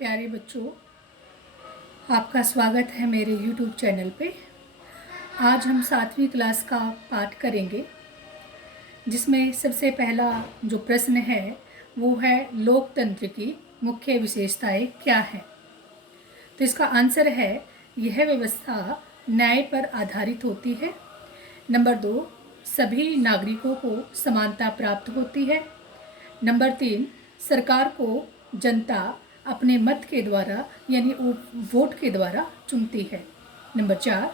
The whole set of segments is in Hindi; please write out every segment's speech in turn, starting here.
प्यारे बच्चों, आपका स्वागत है मेरे YouTube चैनल पे। आज हम 7वीं क्लास का पाठ करेंगे, जिसमें सबसे पहला जो प्रश्न है वो है लोकतंत्र की मुख्य विशेषताएं क्या हैं। तो इसका आंसर है यह व्यवस्था न्याय पर आधारित होती है। नंबर 2, सभी नागरिकों को समानता प्राप्त होती है। नंबर 3, सरकार को जनता अपने मत के द्वारा यानी वोट के द्वारा चुनती है। नंबर 4,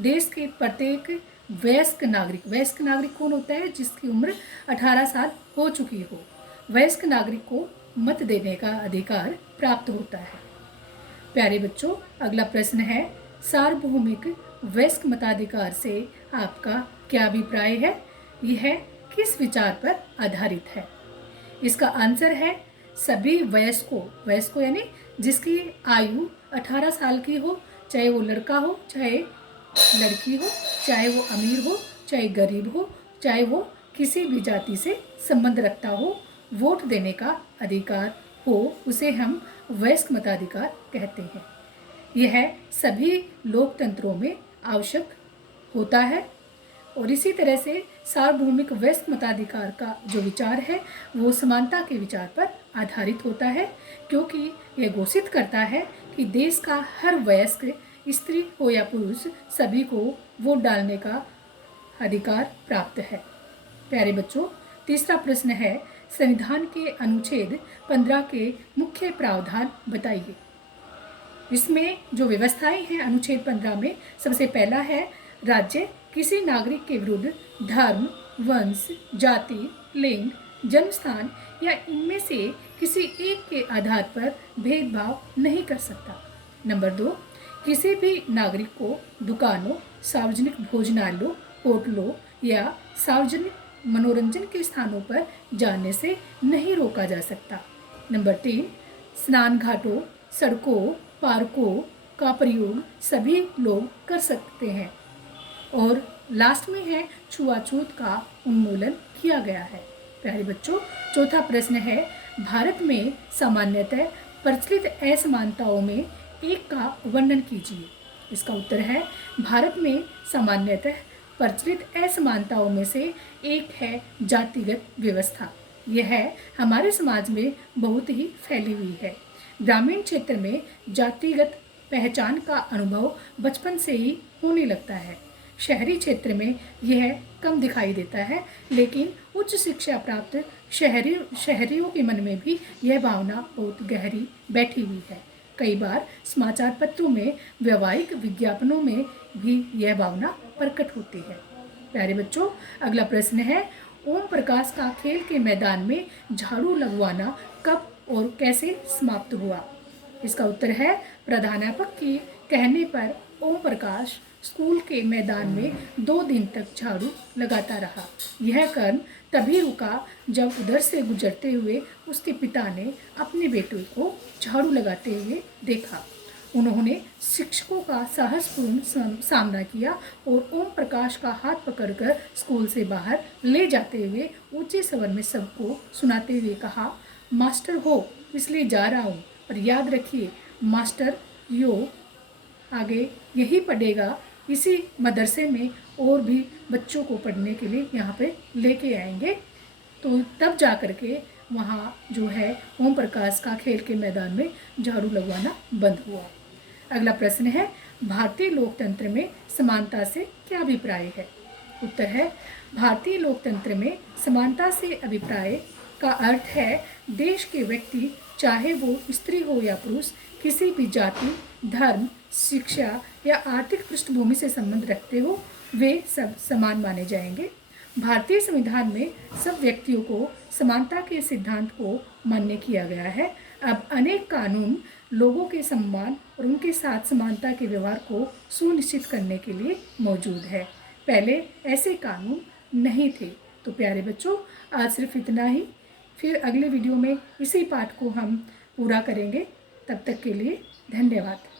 देश के प्रत्येक वयस्क नागरिक कौन होता है? जिसकी उम्र 18 साल हो चुकी हो, वयस्क नागरिक को मत देने का अधिकार प्राप्त होता है। प्यारे बच्चों, अगला प्रश्न है सार्वभौमिक वयस्क मताधिकार से आपका क्या अभिप्राय है? यह किस विचार पर आधारित है? इसका आंसर है सभी वयस्कों यानी जिसकी आयु 18 साल की हो, चाहे वो लड़का हो चाहे लड़की हो, चाहे वो अमीर हो चाहे गरीब हो, चाहे वो किसी भी जाति से संबंध रखता हो, वोट देने का अधिकार हो, उसे हम वयस्क मताधिकार कहते हैं। यह सभी लोकतंत्रों में आवश्यक होता है। और इसी तरह से सार्वभौमिक वयस्क मताधिकार का जो विचार है वो समानता के विचार पर आधारित होता है, क्योंकि यह घोषित करता है कि देश का हर वयस्क, स्त्री हो या पुरुष, सभी को वोट डालने का अधिकार प्राप्त है। प्यारे बच्चों, तीसरा प्रश्न है संविधान के अनुच्छेद 15 के मुख्य प्रावधान बताइए। इसमें जो व्यवस्थाएं हैं अनुच्छेद 15 में, सबसे पहला है राज्य किसी नागरिक के विरुद्ध धर्म, वंश, जाति, लिंग, जन्मस्थान या इनमें से किसी एक के आधार पर भेदभाव नहीं कर सकता। नंबर 2, किसी भी नागरिक को दुकानों, सार्वजनिक भोजनालयों, होटलों या सार्वजनिक मनोरंजन के स्थानों पर जाने से नहीं रोका जा सकता। नंबर 3, स्नान घाटों, सड़कों, पार्कों का प्रयोग सभी लोग कर सकते हैं। और लास्ट में है छुआछूत का उन्मूलन किया गया है। प्यारे बच्चों, चौथा प्रश्न है भारत में सामान्यतः प्रचलित असमानताओं में एक का वर्णन कीजिए। इसका उत्तर है भारत में सामान्यतः प्रचलित असमानताओं में से एक है जातिगत व्यवस्था। यह हमारे समाज में बहुत ही फैली हुई है। ग्रामीण क्षेत्र में जातिगत पहचान का अनुभव बचपन से ही होने लगता है। शहरी क्षेत्र में यह कम दिखाई देता है, लेकिन उच्च शिक्षा प्राप्त शहरियों के मन में भी यह भावना बहुत गहरी बैठी हुई है। कई बार समाचार पत्रों में, वैवाहिक विज्ञापनों में भी यह भावना प्रकट होती है। प्यारे बच्चों, अगला प्रश्न है ओम प्रकाश का खेल के मैदान में झाड़ू लगवाना कब और कैसे समाप्त हुआ? इसका उत्तर है प्रधानाध्यापक के कहने पर ओम प्रकाश स्कूल के मैदान में 2 दिन तक झाड़ू लगाता रहा। यह कर्म तभी रुका जब उधर से गुजरते हुए उसके पिता ने अपने बेटे को झाड़ू लगाते हुए देखा। उन्होंने शिक्षकों का साहसपूर्ण सामना किया और ओम प्रकाश का हाथ पकड़कर स्कूल से बाहर ले जाते हुए ऊंचे स्वर में सबको सुनाते हुए कहा, मास्टर हो इसलिए जा रहा हूँ, पर याद रखिए मास्टर यो आगे यही पढ़ेगा। इसी मदरसे में और भी बच्चों को पढ़ने के लिए यहाँ पे लेके आएंगे। तो तब जा कर के वहाँ जो है ओम प्रकाश का खेल के मैदान में झाड़ू लगवाना बंद हुआ। अगला प्रश्न है भारतीय लोकतंत्र में समानता से क्या अभिप्राय है? उत्तर है भारतीय लोकतंत्र में समानता से अभिप्राय का अर्थ है देश के व्यक्ति, चाहे वो स्त्री हो या पुरुष, किसी भी जाति, धर्म, शिक्षा या आर्थिक पृष्ठभूमि से संबंध रखते हो, वे सब समान माने जाएंगे। भारतीय संविधान में सब व्यक्तियों को समानता के सिद्धांत को मान्य किया गया है। अब अनेक कानून लोगों के सम्मान और उनके साथ समानता के व्यवहार को सुनिश्चित करने के लिए मौजूद है। पहले ऐसे कानून नहीं थे। तो प्यारे बच्चों, आज सिर्फ इतना ही। फिर अगले वीडियो में इसी पाठ को हम पूरा करेंगे। तब तक के लिए धन्यवाद।